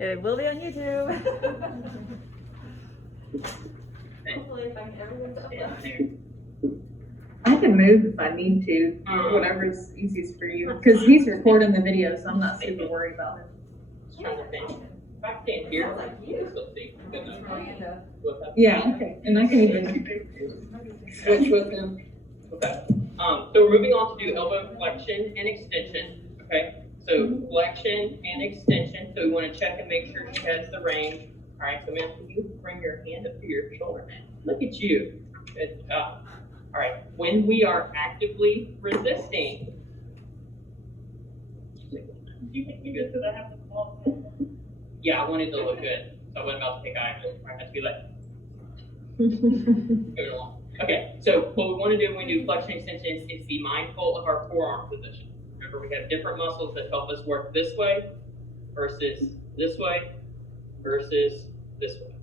It will be on YouTube. Hopefully, if I can everyone's up there. I can move if I need to, whatever's easiest for you, because he's recording the video, so I'm not super worried about it. Trying to think. If I can't hear, Sounds like you. let's see. Miranda. Yeah, okay, and I can even switch with him. Okay. So we're moving on to do elbow flexion and extension. Okay. So flexion and extension. So we want to check and make sure she has the range. All right. So man, can you bring your hand up to your shoulder? Look at you. Good job. All right. When we are actively resisting. You good so that I have to fall. Yeah, I wanted to look good. So I wasn't about to take eye. I had to be like. Moving along. Okay, so what we want to do when we do flexion extension is be mindful of our forearm position. Remember, we have different muscles that help us work this way versus this way versus this way.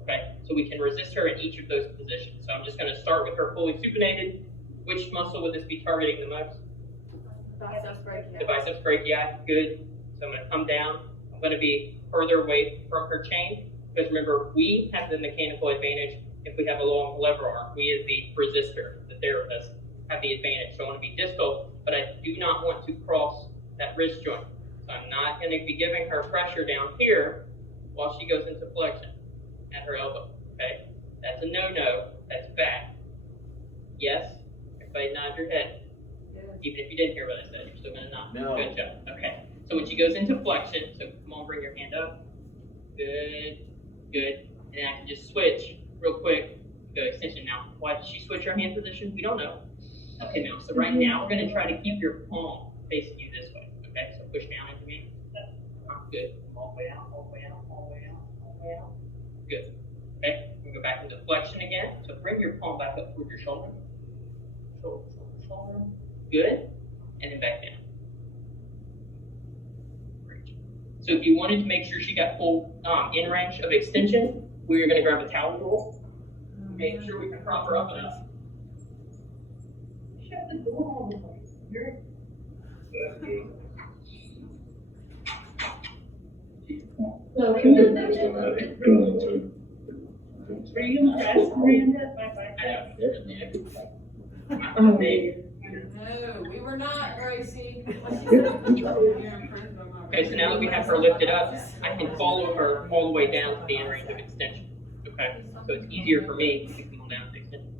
Okay, so we can resist her in each of those positions. So I'm just going to start with her fully supinated. Which muscle would this be targeting the most? Biceps brachii. The biceps brachii. Good. So I'm going to come down. I'm going to be further away from her chain because remember, we have the mechanical advantage. If we have a long lever arm, we as the resistor, the therapist, have the advantage. So I want to be distal, but I do not want to cross that wrist joint. So I'm not going to be giving her pressure down here while she goes into flexion at her elbow. Okay? That's a no-no. That's bad. Yes? Everybody nod your head. Even if you didn't hear what I said, you're still going to nod. No. Good job. Okay. So when she goes into flexion, so come on, bring your hand up. Good. Good. And then I can just switch real quick, go extension. Now, why did she switch her hand position? We don't know. Okay, now, so right now, we're going to try to keep your palm facing you this way. Okay, so push down into me. Good. All the way out, all the way out, all the way out, all the way out. Good. Okay, we go back into flexion again. So bring your palm back up towards your shoulder. Shoulder, shoulder, shoulder. Good. And then back down. Great. So if you wanted to make sure she got full in range of extension, we're going to grab a towel roll. Make sure we can prop her up enough. Shut the door all the way. You're Were you impressed, Miranda, by bicep? Oh, baby. No, we were not, Gracie. Okay, so now that we have her lifted up, I can follow her all the way down to the end range of extension. Okay, so it's easier for me to come on down to extension.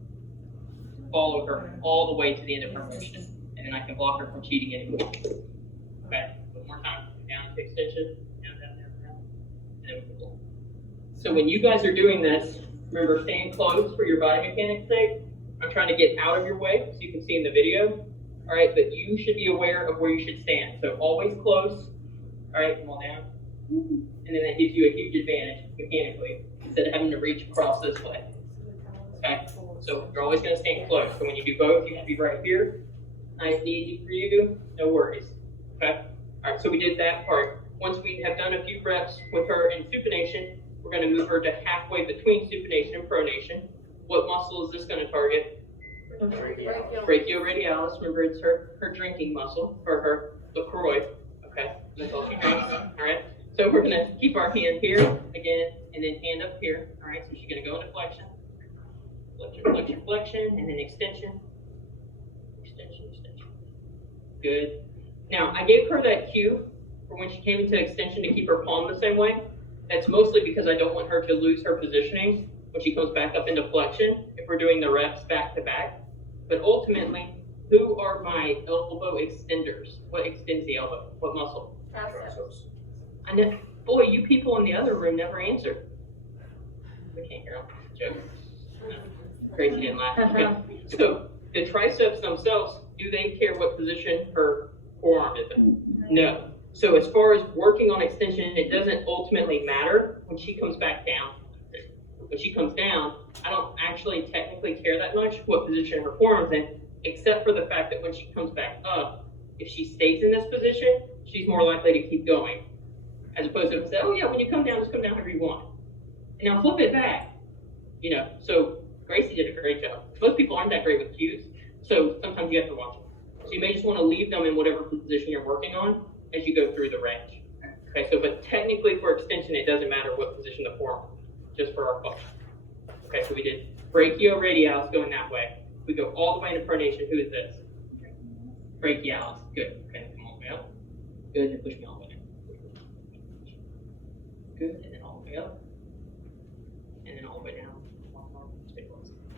Follow her all the way to the end of her motion, and then I can block her from cheating anymore. Okay, one more time. Down to extension, down, down, down, down, and then we can block. So when you guys are doing this, remember staying close for your body mechanics sake. I'm trying to get out of your way so you can see in the video. All right, but you should be aware of where you should stand. So always close. All right, come on down. And then that gives you a huge advantage mechanically instead of having to reach across this way. Okay, so you're always going to stand close. So when you do both, you should be right here. Nice and easy for you, no worries. Okay, all right, so we did that part. Once we have done a few reps with her in supination, we're going to move her to halfway between supination and pronation. What muscle is this going to target? Brachioradialis. Remember, it's her drinking muscle, or her LaCroix. Okay, that's all she drinks. All right, so we're going to keep our hand here again, and then hand up here. All right, so she's going to go into flexion. Flexion, flexion, flexion, and then extension. Extension, extension. Good. Now, I gave her that cue for when she came into extension to keep her palm the same way. That's mostly because I don't want her to lose her positioning when she comes back up into flexion if we're doing the reps back to back. But ultimately, who are my elbow extenders? What extends the elbow? What muscle? Triceps. I know. Boy, you people in the other room never answered. We can't hear them. Joke. No. Gracie didn't laugh. Okay. So the triceps themselves, do they care what position her forearm is in? No. So as far as working on extension, it doesn't ultimately matter when she comes back down. When she comes down, I don't actually technically care that much what position her forearm's in, except for the fact that when she comes back up, if she stays in this position, she's more likely to keep going. As opposed to say, oh yeah, when you come down, just come down however you want. And now flip it back. You know, so Gracie did a great job. Most people aren't that great with cues, so sometimes you have to watch them. So you may just want to leave them in whatever position you're working on as you go through the range. Okay, so but technically for extension, it doesn't matter what position the forearm, just for our function. Okay, so we did brachioradialis going that way. We go all the way into pronation. Who is this? Brachialis. Good. Okay, come all the way up. Good, and push me all the way down. Good, and then all the way up. And then all the way down.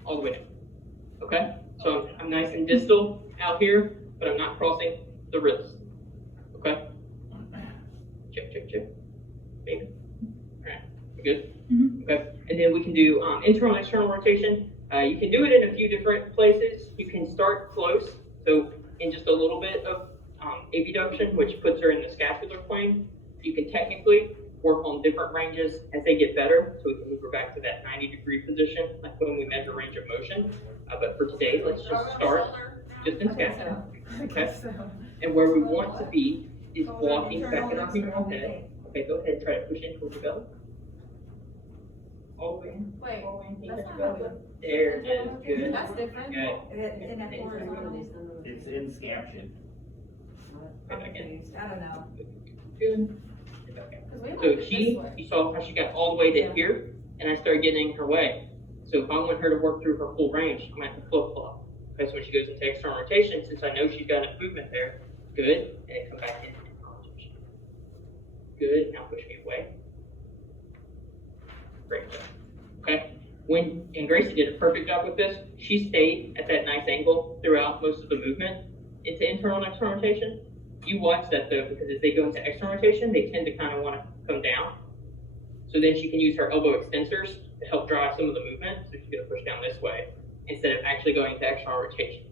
All the way down. Okay, so I'm nice and distal out here, but I'm not crossing the wrist. Okay? Check, check, check. Baby. Alright, we good? Okay, and then we can do internal and external rotation. You can do it in a few different places. You can start close, so in just a little bit of abduction, which puts her in the scapular plane. You can technically work on different ranges as they get better, so we can move her back to that 90-degree position, like when we measure range of motion. But for today, let's just start just in scapular. Okay? And where we want to be is blocking back in our femoral head. Okay, go ahead and try to push in towards the belly. All the way in. Wait, All the way in. that's not good. There it is. Good. That's different. Good. In that horizontal. It's in scaption. Good again. I don't know. Good. Okay. 'Cause we So went this she, way. you saw how she got all the way to here, and I started getting in her way. So if I want her to work through her full range, I'm gonna have to flip flop. Okay, so when she goes into external rotation, since I know she's got enough movement there, good, and then come back in internal rotation. Good, now push me away. Great job. Okay, and Gracie did a perfect job with this. She stayed at that nice angle throughout most of the movement into internal and external rotation. You watch that though, because as they go into external rotation, they tend to kind of want to come down. So then she can use her elbow extensors to help drive some of the movement. So she's going to push down this way instead of actually going into external rotation.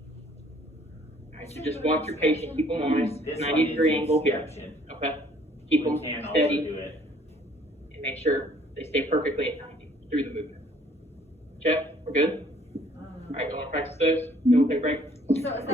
All right, so just watch your patient, keep them honest. This one 90-degree is in angle here. scaption. Okay, keep We them can also steady do it. and make sure they stay perfectly at 90 through the movement. Check, we're good? All right, you want to practice those? Then we'll take a break. So is that